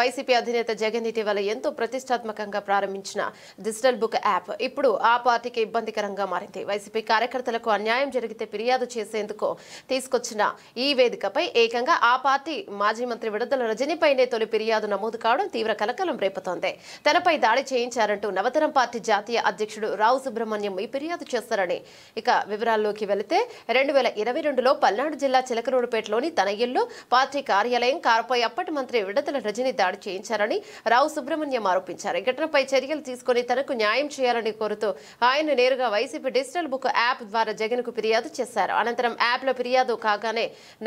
YCP అధినేత జగన్ ఇటీవల ఎంతో ప్రతిష్టాత్మకంగా ప్రారంభించిన డిజిటల్ బుక్ యాప్ ఇప్పుడు ఆ పార్టీకి ఇబ్బందికరంగా మారింది. వైసీపీ కార్యకర్తలకు అన్యాయం జరిగితే ఫిర్యాదు చేసేందుకు తీసుకొచ్చిన ఈ వేదికపై ఏకంగా ఆ పార్టీ మాజీ మంత్రి విడుదల రజనీపైనే తొలి ఫిర్యాదు నమోదు కావడం తీవ్ర కలకలం రేపుతోంది. తనపై దాడి చేయించారంటూ నవతరం పార్టీ జాతీయ అధ్యక్షుడు రావు సుబ్రహ్మణ్యం ఈ ఫిర్యాదు చేస్తారని. ఇక వివరాల్లోకి వెళితే 2022లో పల్నాడు జిల్లా చిలకలూరుపేటలోని తన ఇల్లు, పార్టీ కార్యాలయం, కారుపై అప్పటి మంత్రి విడుదల రజనీ దాడి చేయించారని రావు సుబ్రహ్మణ్యం ఆరోపించారు. ఈ ఘటనపై చర్యలు తీసుకుని తనకు న్యాయం చేయాలని కోరుతూ ఆయన నేరుగా వైసీపీ డిజిటల్ బుక్ యాప్ ద్వారా జగన్ కు ఫిర్యాదు చేశారు. అనంతరం యాప్ లో ఫిర్యాదు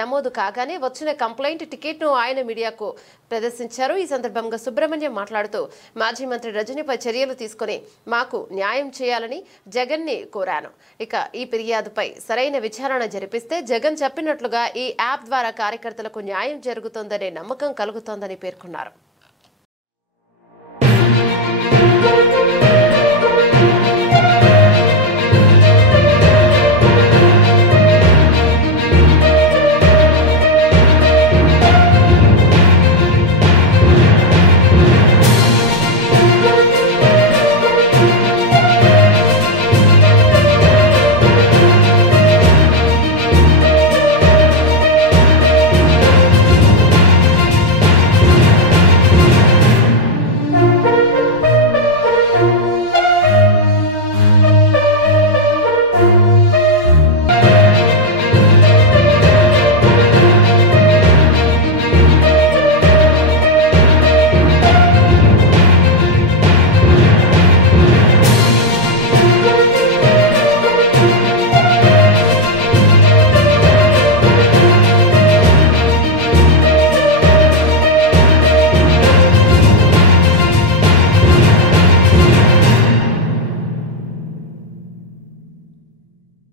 నమోదు కాగానే వచ్చిన కంప్లైంట్ టికెట్ ను ఆయన మీడియాకు ప్రదర్శించారు. ఈ సందర్భంగా సుబ్రహ్మణ్యం మాట్లాడుతూ మాజీ మంత్రి రజనీపై చర్యలు తీసుకుని మాకు న్యాయం చేయాలని జగన్ ని కోరాను. ఇక ఈ ఫిర్యాదుపై సరైన విచారణ జరిపిస్తే జగన్ చెప్పినట్లుగా ఈ యాప్ ద్వారా కార్యకర్తలకు న్యాయం జరుగుతుందనే నమ్మకం కలుగుతోందని పేర్కొన్నారు.